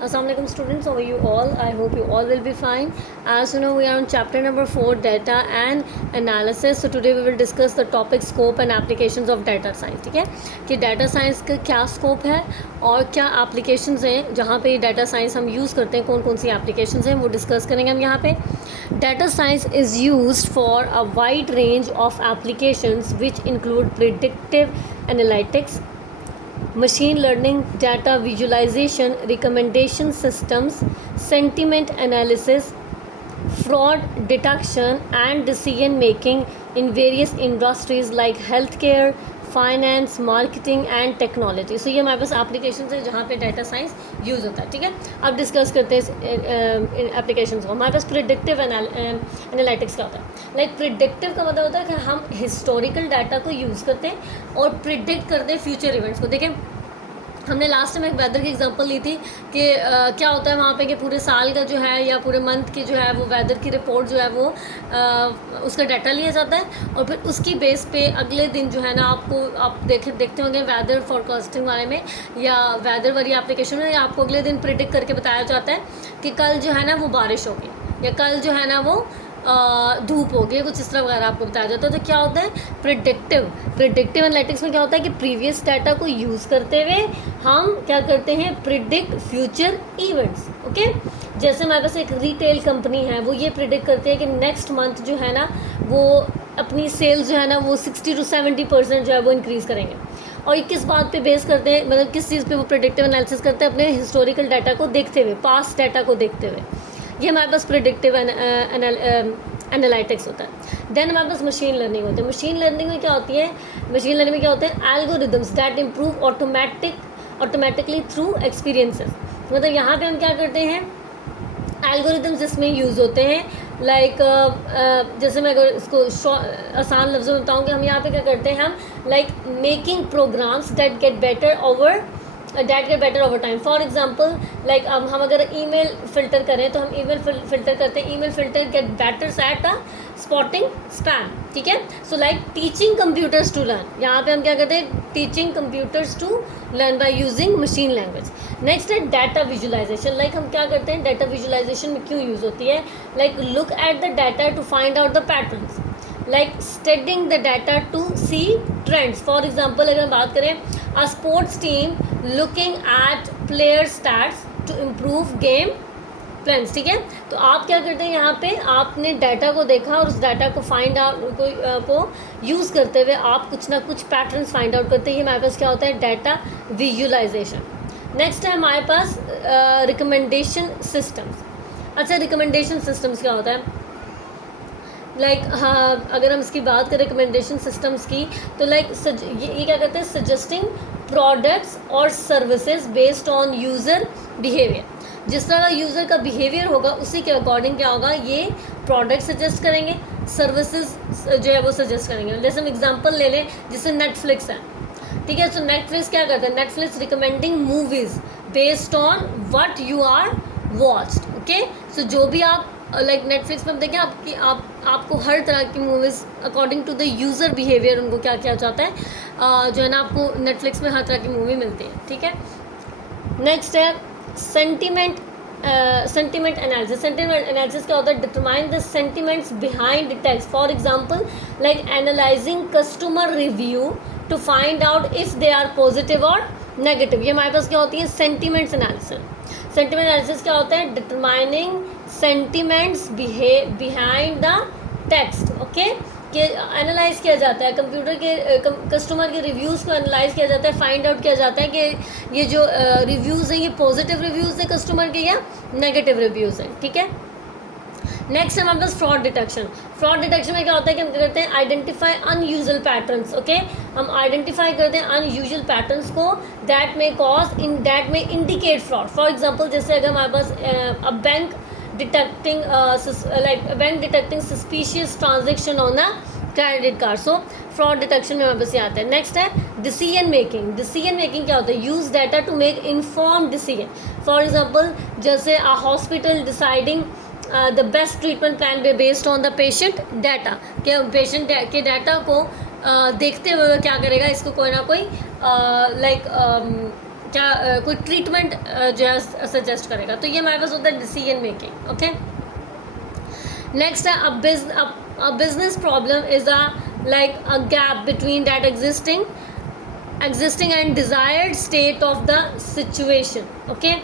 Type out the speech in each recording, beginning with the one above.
Assalamualaikum students, how are you all? I hope you all will be fine. As you know, we are on chapter number 4, data and analysis. So today we will discuss the topic scope and applications of data science. ठीक है कि data science का क्या scope है और क्या applications हैं जहाँ पे data science हम use करते हैं, कौन कौन सी applications हैं वो discuss करेंगे हम यहाँ पे. Data science is used for a wide range of applications which include predictive analytics, machine learning, data visualization, recommendation systems, sentiment analysis, fraud detection and decision making in various industries like healthcare, finance, marketing and technology. So ये हमारे पास application है जहाँ पे data science use होता है. ठीक है, अब डिस्कस करते हैं एप्लीकेशन को. हमारे पास प्रिडिक्टिव एनालिटिक्स क्या होता है. लाइक प्रिडिक्टिव का मतलब होता है कि हम हिस्टोरिकल डाटा को यूज़ करते हैं और प्रिडिक्ट करते हैं फ्यूचर इवेंट्स को. देखें, हमने लास्ट टाइम एक वेदर की एग्जांपल ली थी कि क्या होता है वहाँ पे कि पूरे साल का जो है या पूरे मंथ की जो है वो वेदर की रिपोर्ट जो है वो उसका डाटा लिया जाता है और फिर उसकी बेस पे अगले दिन जो है ना आप देखते होंगे वेदर फॉरकास्टिंग वाले में या वेदर वाली एप्लीकेशन में आपको अगले दिन प्रिडिक्ट करके बताया जाता है कि कल जो है ना वो बारिश होगी या कल जो है ना वो धूप हो गई, कुछ इस तरह वगैरह आपको बताया जाता है. तो क्या होता है प्रिडिक्टिव एनालिटिक्स में क्या होता है कि प्रीवियस डाटा को यूज़ करते हुए हम क्या करते हैं, प्रिडिक्ट फ्यूचर इवेंट्स. ओके, जैसे हमारे पास एक रिटेल कंपनी है, वो ये प्रिडिक्ट करते हैं कि नेक्स्ट मंथ जो है ना वो अपनी सेल्स जो है ना वो 60 to 70% जो है वो इंक्रीज़ करेंगे. और ये किस बात पे बेस करते हैं, मतलब किस चीज़ पे वो प्रिडिक्टिव एनालिसिस करते हैं, अपने हिस्टोरिकल डाटा को देखते हुए, पास्ट डाटा को देखते हुए. ये हमारे पास प्रिडिक्टिव एनालिटिक्स होता है. देन हमारे पास मशीन लर्निंग होती है. मशीन लर्निंग में क्या होती है, मशीन लर्निंग में क्या होते हैं, algorithms that improve automatically through experiences. मतलब यहाँ पे हम क्या करते हैं, एल्गोरिदम्स इसमें यूज़ होते हैं. लाइक जैसे मैं अगर इसको आसान लफ्ज़ों में बताऊँ कि हम यहाँ पे क्या करते हैं, हम like making programmes that get better over time. For example like हम अगर ईमेल फ़िल्टर करें तो हम ईमेल फ़िल्टर करते हैं, email filter get better at spotting spam. ठीक है, so like teaching computers to learn, यहाँ पे हम क्या करते हैं, teaching computers to learn by using machine language. Next है डाटा विजुलाइजेशन. लाइक हम क्या करते हैं, डाटा विजुलाइजेशन में क्यों यूज़ होती है, like look at the data to find out the patterns, like studying the data to see trends. For example अगर हम बात करें, a sports team looking at player stats to improve game plans. ठीक है, तो आप क्या करते हैं, यहाँ पे आपने डाटा को देखा और उस डाटा को फाइंड आउट को यूज़ करते हुए आप कुछ ना कुछ पैटर्न्स फाइंड आउट करते हैं. हमारे पास क्या होता है, डाटा विजुलाइजेशन. नेक्स्ट है हमारे पास रिकमेंडेशन सिस्टम्स. अच्छा, रिकमेंडेशन सिस्टम्स क्या होता है, लाइक हाँ अगर हम इसकी बात करें रिकमेंडेशन सिस्टम्स की, तो लाइक ये क्या करते हैं, सजेस्टिंग प्रोडक्ट्स और services based on user behaviour. जिस तरह का यूज़र का बिहेवियर होगा उसी के अकॉर्डिंग क्या होगा, ये प्रोडक्ट सजेस्ट करेंगे, सर्विसेज जो है वो सजेस्ट करेंगे. जैसे हम एग्जांपल ले लें, जैसे नेटफ्लिक्स है. ठीक है, तो नेटफ्लिक्स क्या करता है, Netflix recommending movies based on what you are watched. Okay, so जो भी आप लाइक नेटफ्लिक्स पर देखें आपको हर तरह की movies according to the user behaviour उनको क्या किया जाता है, जो है ना आपको नेटफ्लिक्स में हर तरह की मूवी मिलती है. ठीक है, नेक्स्ट है सेंटिमेंट एनालिसिस. सेंटिमेंट एनालिसिस क्या होता है, determine the sentiments behind text. For example like analysing customer review to find out if they are positive और नेगेटिव. ये हमारे पास क्या होती है, सेंटिमेंट्स एनालिसिस. सेंटिमेंट एनालिसिस क्या होता है, determining sentiments behind the text. Okay, कि एनालाइज किया जाता है, कंप्यूटर के कस्टमर के रिव्यूज़ को एनालाइज किया जाता है, फाइंड आउट किया जाता है कि ये जो रिव्यूज़ हैं ये पॉजिटिव रिव्यूज़ हैं कस्टमर के या नेगेटिव रिव्यूज़ हैं. ठीक है, नेक्स्ट है हमारे पास फ्रॉड डिटेक्शन. फ्रॉड डिटेक्शन में क्या होता है कि हम क्या करते हैं, आइडेंटिफाई अनयूजुअल पैटर्न्स. ओके, हम आइडेंटिफाई करते हैं अनयूजुअल पैटर्न्स को that may indicate fraud. For example जैसे अगर हमारे पास a bank detecting suspicious transaction on a credit card. So fraud detection में हमारे पास ये आता है. नेक्स्ट है डिसीजन मेकिंग क्या होता है, use data to make inform decision. For example जैसे a hospital deciding the best treatment plan based on the patient data, के पेशेंट के डाटा को देखते हुए क्या करेगा, इसको कोई ना कोई लाइक कोई ट्रीटमेंट जो है सजेस्ट करेगा। तो ये हमारे पास होता है डिसीजन मेकिंग। ओके, नेक्स्ट है a business problem is a gap between that existing and desired state of the situation। Okay,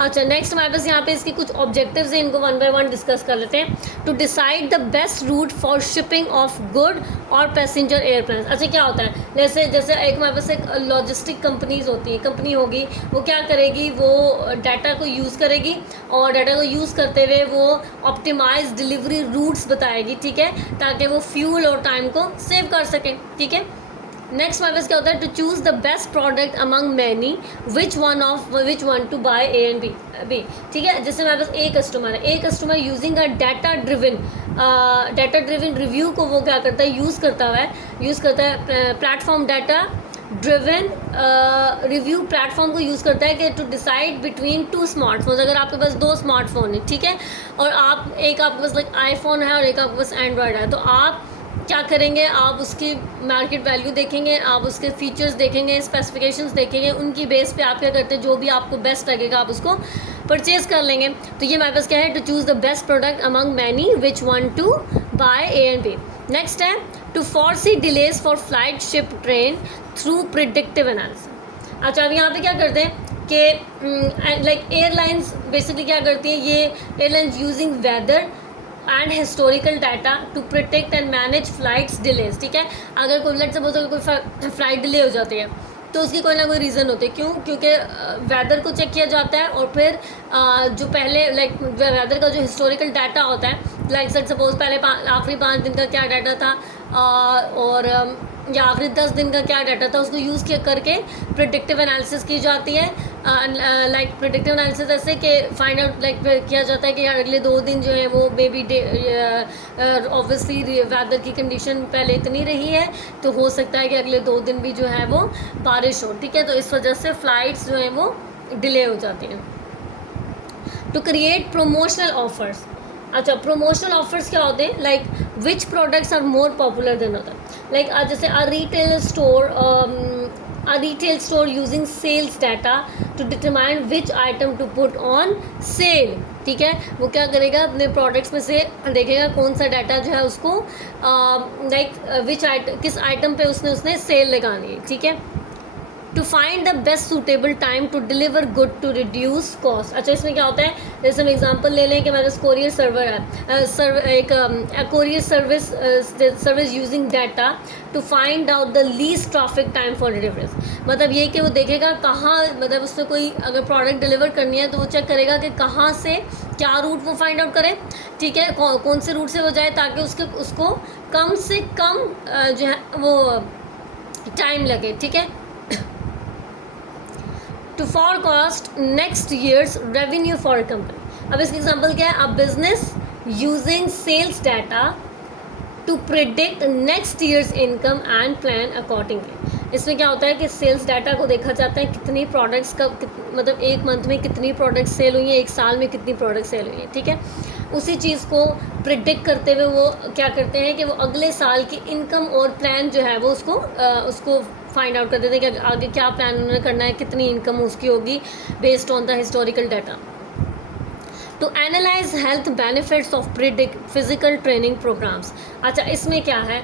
अच्छा नेक्स्ट हमारे पास यहाँ पे इसकी कुछ ऑब्जेक्टिव्स हैं, इनको वन बाय वन डिस्कस कर लेते हैं। To decide the best route for shipping of good और पैसेंजर एयरप्लेन। अच्छा क्या होता है, जैसे एक हमारे पास एक लॉजिस्टिक कंपनीज होती है, कंपनी होगी, वो क्या करेगी, वो डाटा को यूज़ करेगी और डाटा को यूज़ करते हुए वो ऑप्टिमाइज डिलीवरी रूट्स बताएगी, ठीक है, ताकि वो फ्यूल और टाइम को सेव कर सकें। ठीक है, नेक्स्ट हमारे पास क्या होता है, to choose the best product among many which one to buy A and B. ठीक है, जैसे हमारे पास a customer using a data driven review को वो क्या करता है, यूज़ करता है platform data driven review platform को यूज़ करता है कि to decide between two smartphones. अगर आपके पास दो स्मार्टफोन है, ठीक है, और एक आपके पास आईफोन है और एक आपके पास एंड्रॉयड है, तो आप क्या करेंगे, आप उसकी मार्केट वैल्यू देखेंगे, आप उसके फीचर्स देखेंगे, स्पेसिफिकेशंस देखेंगे, उनकी बेस पे आप क्या करते हैं, जो भी आपको बेस्ट लगेगा आप उसको परचेज़ कर लेंगे। तो ये हमारे पास क्या है, to choose the best product among many which one to buy A and B. Next है to foresee delays for flight, ship, train through predictive analysis. अच्छा अब यहाँ पे क्या करते हैं कि एयरलाइंस बेसिकली क्या करती हैं, ये airlines using weather and historical data to protect and manage flights delays. ठीक है, अगर कोई लेट सपोज अगर कोई फ्लाइट डिले हो जाती है तो उसकी कोई ना कोई रीज़न होती है, क्यों, क्योंकि वेदर को चेक किया जाता है और फिर जो पहले वेदर का जो हिस्टोरिकल डाटा होता है, लेट सपोज पहले आखिरी 5 दिन का क्या डाटा था और या आखिरी 10 दिन का क्या डाटा था, उसको यूज़ करके प्रिडिक्टिव एनालिसिस की जाती है। प्रिडिक्टिव एनालिसिस ऐसे कि फाइंड आउट किया जाता है कि यार अगले 2 दिन जो है वो मे बी ऑब्वियसली वेदर की कंडीशन पहले इतनी रही है, तो हो सकता है कि अगले 2 दिन भी जो है वो बारिश हो। ठीक है, तो इस वजह से फ़्लाइट्स जो हैं वो डिले हो जाती हैं। To create promotional offers. अच्छा प्रोमोशनल ऑफर्स क्या होते हैं, which products are more popular than other. जैसे a retail store using sales data to determine which item to put on sale. ठीक है, वो क्या करेगा, अपने प्रोडक्ट्स में से देखेगा कौन सा डाटा जो है उसको किस आइटम पे उसने सेल लगानी है। ठीक है, to find the best suitable time to deliver good to reduce cost. अच्छा इसमें क्या होता है, जैसे हम एग्जांपल ले लें कि मेरे पास कोरियर सर्वर है, courier service using data to find out the least traffic time for deliveries. मतलब ये कि वो देखेगा कहाँ, मतलब उससे कोई अगर प्रोडक्ट डिलीवर करनी है तो वो चेक करेगा कि कहाँ से क्या रूट वो फाइंड आउट करे। ठीक है, कौन से रूट से वो जाए ताकि उसको कम से कम जो है वो टाइम लगे। ठीक है, to forecast next year's revenue for a company। अब इसका एग्जाम्पल क्या है, a business using sales data to predict next years income and plan accordingly. इसमें क्या होता है कि सेल्स डाटा को देखा जाता है कितनी प्रोडक्ट्स का मतलब एक मंथ में कितनी प्रोडक्ट्स सेल हुई हैं, एक साल में कितनी प्रोडक्ट सेल हुई हैं। ठीक है, उसी चीज़ को प्रिडिक्ट करते हुए वो क्या करते हैं कि वो अगले साल की इनकम और प्लान जो है वो उसको फाइंड आउट कर देते हैं कि आगे क्या प्लान उन्होंने करना है, कितनी इनकम उसकी होगी based on the historical data. To analyse health benefits of predict physical training programmes. अच्छा इसमें क्या है,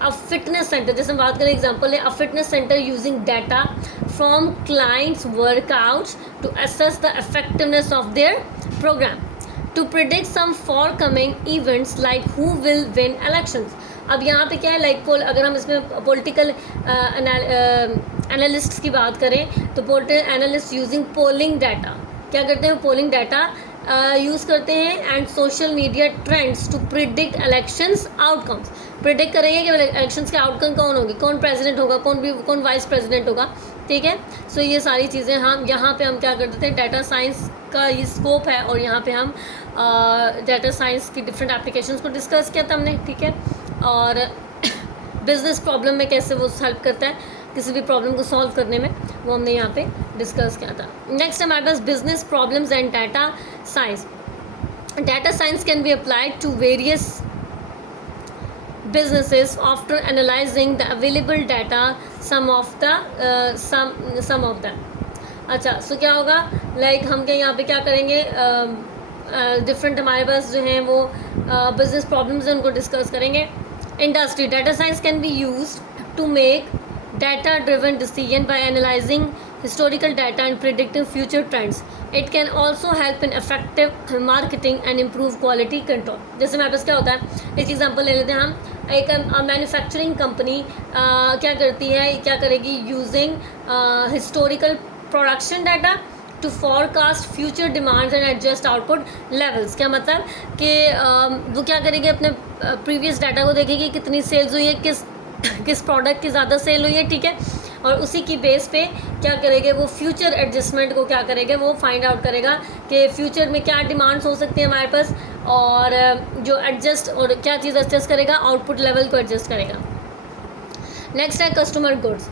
अ फिटनेस सेंटर, जैसे हम बात करें एग्जांपल है a fitness centre using data from clients workouts to assess the effectiveness of their programme to predict some forthcoming events like who will win elections. अब यहाँ पे क्या है, अगर हम इसमें पॉलिटिकल एनालिस्ट्स की बात करें तो political analyst using polling data क्या करते हैं, पोलिंग डाटा यूज़ करते हैं and social media trends to predict elections outcomes. Predict करेंगे कि इलेक्शंस के आउटकम कौन होंगे, कौन प्रेसिडेंट होगा, कौन वाइस प्रेसिडेंट होगा। ठीक है, सो ये सारी चीज़ें हम यहाँ पे हम क्या कर देते हैं, डाटा साइंस का ये स्कोप है और यहाँ पे हम डाटा साइंस की डिफरेंट एप्लीकेशंस को डिस्कस किया था हमने। ठीक है, और बिजनेस प्रॉब्लम में कैसे वो हेल्प करता है किसी भी प्रॉब्लम को सॉल्व करने में, वो हमने यहाँ पे डिस्कस किया था। नेक्स्ट हमारे पास business problems and data science. Data science can be applied to various businesses after analyzing the available data some of them। अच्छा, सो क्या होगा, लाइक हम क्या यहाँ पे क्या करेंगे, डिफरेंट हमारे पास जो हैं वो बिजनेस प्रॉब्लम्स हैं, उनको डिस्कस करेंगे. Industry data science can be use to make data driven decision by analyzing historical data and predicting future trends. It can also help in effective marketing and improve quality control. जैसे हमारे पास क्या होता है, एक example ले लेते हैं हम. एक मैन्युफैक्चरिंग कंपनी क्या करती है, क्या करेगी, using historical production data to forecast future demands and adjust output levels. क्या मतलब कि वो क्या करेगी, अपने प्रीवियस डाटा को देखेगी कितनी सेल्स हुई है, किस प्रोडक्ट की ज़्यादा सेल हुई है, ठीक है, और उसी की बेस पे क्या करेंगे, वो फ्यूचर एडजस्टमेंट को क्या करेंगे, वो फाइंड आउट करेगा कि फ्यूचर में क्या डिमांड्स हो सकती हैं हमारे पास, और जो एडजस्ट और क्या चीज़ एडजस्ट करेगा, आउटपुट लेवल को एडजस्ट करेगा. नेक्स्ट है customer goods.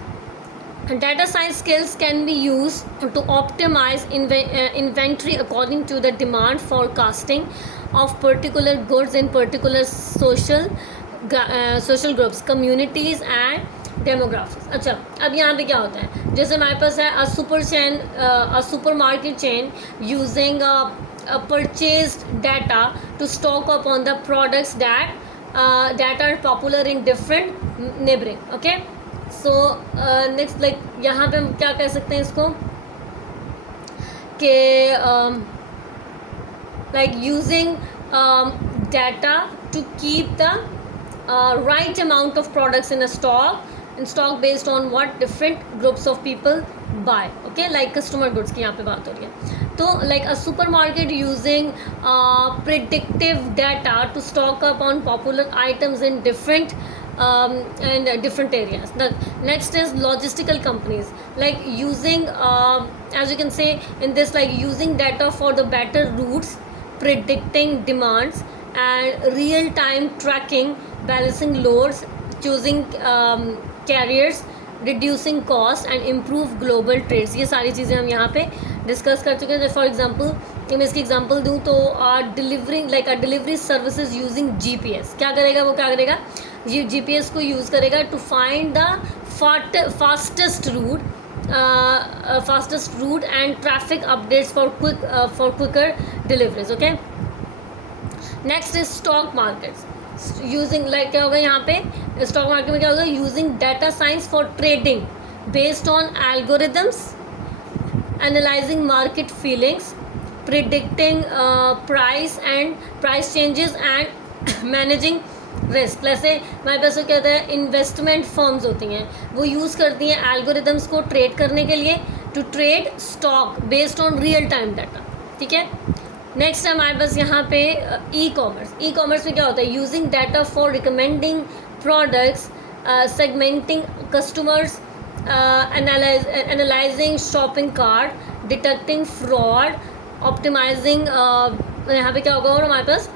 Data science skills can be used to optimize inventory according to the demand forecasting of particular goods in particular social groups, communities and demographics. अच्छा, अब यहाँ पे क्या होता है, जैसे हमारे पास है a supermarket chain using purchased data to stock up on the products that are popular in different neighboring. Okay, so next, like यहाँ पे हम क्या कह सकते हैं इसको कि like using data to keep the right amount of products in stock based on what different groups of people buy. Okay, like customer goods की यहाँ पे बात हो रही है. तो like a supermarket using predictive data to stock up on popular items in different areas. The next is logistical companies, like using as you can say in this, like using data for the better routes, predicting demands and real time tracking, balancing loads, choosing carriers, reducing cost and improve global trades. ये सारी चीज़ें हम यहाँ पे discuss कर चुके हैं. For example मैं इसकी एग्जांपल दूँ तो डिलीवरी सर्विसेज यूजिंग GPS. क्या करेगा वो, क्या करेगा, ये GPS को यूज़ करेगा to find the fastest route and traffic updates for quicker deliveries. Okay, next is stock markets. Using like क्या होगा यहाँ पे, स्टॉक मार्केट में क्या होगा, using data science for trading based on algorithms, analysing market feelings, predicting price changes and managing risk. जैसे हमारे पास वो कहता है इन्वेस्टमेंट फर्म्स होती हैं, वो यूज़ करती हैं एल्गोरिदम्स को ट्रेड करने के लिए, to trade stock based on real time data. ठीक है, नेक्स्ट है हमारे पास यहाँ पे ई कॉमर्स में क्या होता है, using data for recommending products, segmenting customers, analysing shopping cart, detecting fraud, optimising यहाँ पे क्या होगा और हमारे पास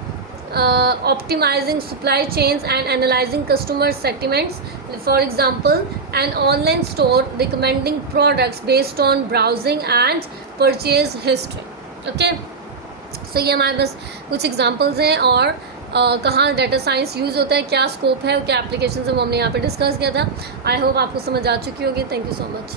optimizing supply chains and analyzing customer sentiments. For example, an online store recommending products based on browsing and purchase history. Okay, so ये हमारे पास कुछ examples हैं और कहाँ डाटा साइंस यूज़ होता है, क्या स्कोप है, क्या एप्लीकेशन है, वो हमने यहाँ पे डिस्कस किया था. आई होप आपको समझ आ चुकी होगी. Thank you so much.